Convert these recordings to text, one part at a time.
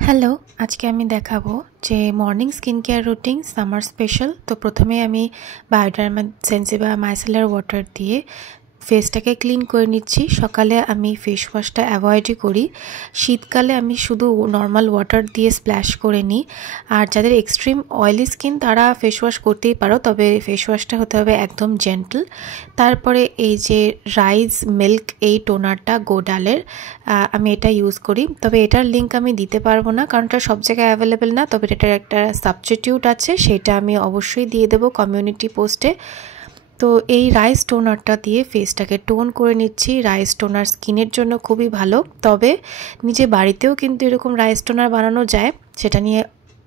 Hello, আজকে আমি দেখাবো যে morning skin care routine summer special. তো প্রথমে আমি বায়োডার্মা সেন্সিবা মাইসেলার ওয়াটার দিয়ে ফেসটাকে ক্লিন করে নিচ্ছি। সকালে আমি ফেস ওয়াশটা অ্যাভয়েডই করি। শীতকালে আমি শুধু নর্মাল ওয়াটার দিয়ে স্প্ল্যাশ করে নিই। আর যাদের এক্সট্রিম অয়েলি স্কিন তারা ফেস ওয়াশ করতেই পারো, তবে ফেস ওয়াশটা হতে হবে একদম জেন্টল। তারপরে এই যে রাইস মিল্ক এই টোনারটা গোডালের, আমি এটা ইউজ করি, তবে এটার লিঙ্ক আমি দিতে পারবো না কারণ এটা সব জায়গায় অ্যাভেলেবেল না। তবে এটার একটা সাবস্টিটিউট আছে, সেটা আমি অবশ্যই দিয়ে দেবো কমিউনিটি পোস্টে। তো এই রাইস টোনারটা দিয়ে ফেসটাকে টোন করে নিচ্ছি। রাইস টোনার স্কিনের জন্য খুবই ভালো, তবে নিজে বাড়িতেও কিন্তু এরকম রাইস টোনার বানানো যায়, সেটা নিয়ে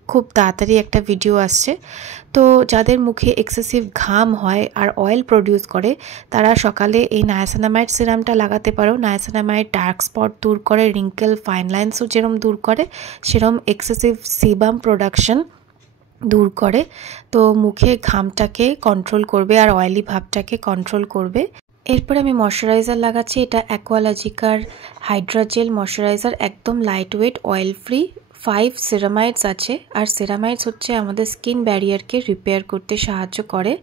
খুব তাড়াতাড়ি একটা ভিডিও আসছে। তো যাদের মুখে এক্সেসিভ ঘাম হয় আর অয়েল প্রডিউস করে তারা সকালে এই নায়াসিনামাইড সিরামটা লাগাতে পারো। নায়াসিনামাইড ডার্ক স্পট দূর করে, রিঙ্কেল ফাইন লাইন্সও যেরকম দূর করে সেরকম এক্সেসিভ সিবাম প্রোডাকশন দূর করে। তো মুখে ঘামটাকে কন্ট্রোল করবে আর অয়েলি ভাবটাকে কন্ট্রোল করবে। এরপরে আমি ময়শ্চারাইজার লাগাচ্ছি। এটা অ্যাকোয়ালজিকার হাইড্রাজেল ময়শ্চারাইজার, একদম light weight, oil free. 5 ceramides আছে, আর সেরামাইডস হচ্ছে আমাদের স্কিন ব্যারিয়ারকে রিপেয়ার করতে সাহায্য করে,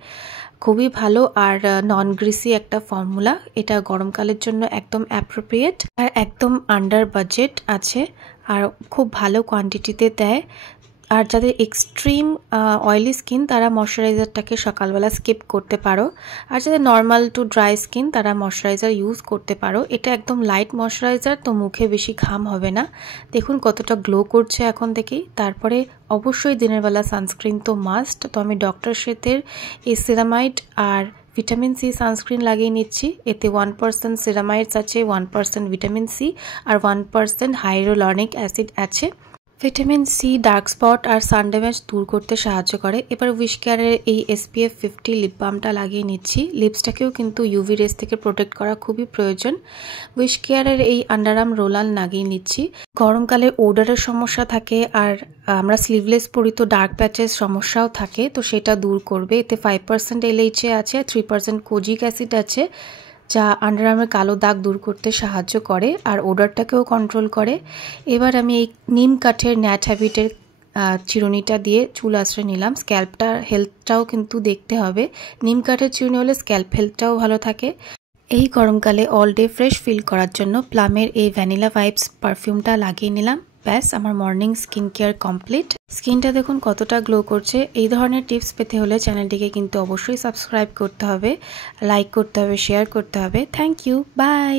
খুবই ভালো আর নন গ্রিসি একটা ফর্মুলা। এটা গরমকালের জন্য একদম অ্যাপ্রোপ্রিয়েট আর একদম আন্ডার বাজেট আছে, আর খুব ভালো কোয়ান্টিটিতে দেয়। আর যাদের এক্সট্রিম অয়েলি স্কিন তারা ময়শ্চারাইজারটাকে সকালবেলা স্কিপ করতে পারো, আর যাদের নর্মাল টু ড্রাই স্কিন তারা ময়শ্চারাইজার ইউজ করতে পারো। এটা একদম লাইট ময়শ্চারাইজার, তো মুখে বেশি ঘাম হবে না। দেখুন কতটা গ্লো করছে এখন থেকেই। তারপরে অবশ্যই দিনের বেলা সানস্ক্রিন তো মাস্ট। তো আমি ডক্টর শেথের এই সিরামাইড আর ভিটামিন সি সানস্ক্রিন লাগিয়ে নিচ্ছি। এতে 1% সিরামাইডস আছে, 1% ভিটামিন সি আর 1% হাইরোলনিক অ্যাসিড আছে। ভিটামিন সি ডার্ক স্পট আর সান ড্যামেজ দূর করতে সাহায্য করে। এবার উইশ কেয়ারের এই SPF 50 লিপ বামটা লাগিয়ে নিচ্ছি। লিপসটাকেও কিন্তু ইউভি রেস থেকে প্রোটেক্ট করা খুবই প্রয়োজন। উইশ কেয়ারের এই আন্ডারআর্ম রোলার লাগিয়ে নিচ্ছি। গরমকালে ওডারের সমস্যা থাকে আর আমরা স্লিভলেস পরি, তো ডার্ক প্যাচেস সমস্যাও থাকে, তো সেটা দূর করবে। এতে 5% LHA আছে, 3% কোজিক অ্যাসিড আছে, যা আন্ডারআর্মের কালো দাগ দূর করতে সাহায্য করে আর ওডারটাকেও কন্ট্রোল করে। এবার আমি এই নিম কাঠের ন্যাট হ্যাবিটের চিরুনিটা দিয়ে চুল আঁচড়ে নিলাম। স্ক্যাল্পটার হেলথটাও কিন্তু দেখতে হবে, নিম কাঠের চিরুনি হলে স্ক্যাল্প হেলথটাও ভালো থাকে। এই গরমকালে অল ডে ফ্রেশ ফিল করার জন্য প্লামের এই ভ্যানিলা ভাইবস পারফিউমটা লাগিয়ে নিলাম। ব্যাস, আমার মর্নিং স্কিন কেয়ার কমপ্লিট। স্কিনটা দেখুন কতটা গ্লো করছে। এই ধরনের টিপস পেতে হলে চ্যানেলটিকে কিন্তু অবশ্যই সাবস্ক্রাইব করতে হবে, লাইক করতে হবে, শেয়ার করতে হবে। Thank you, by.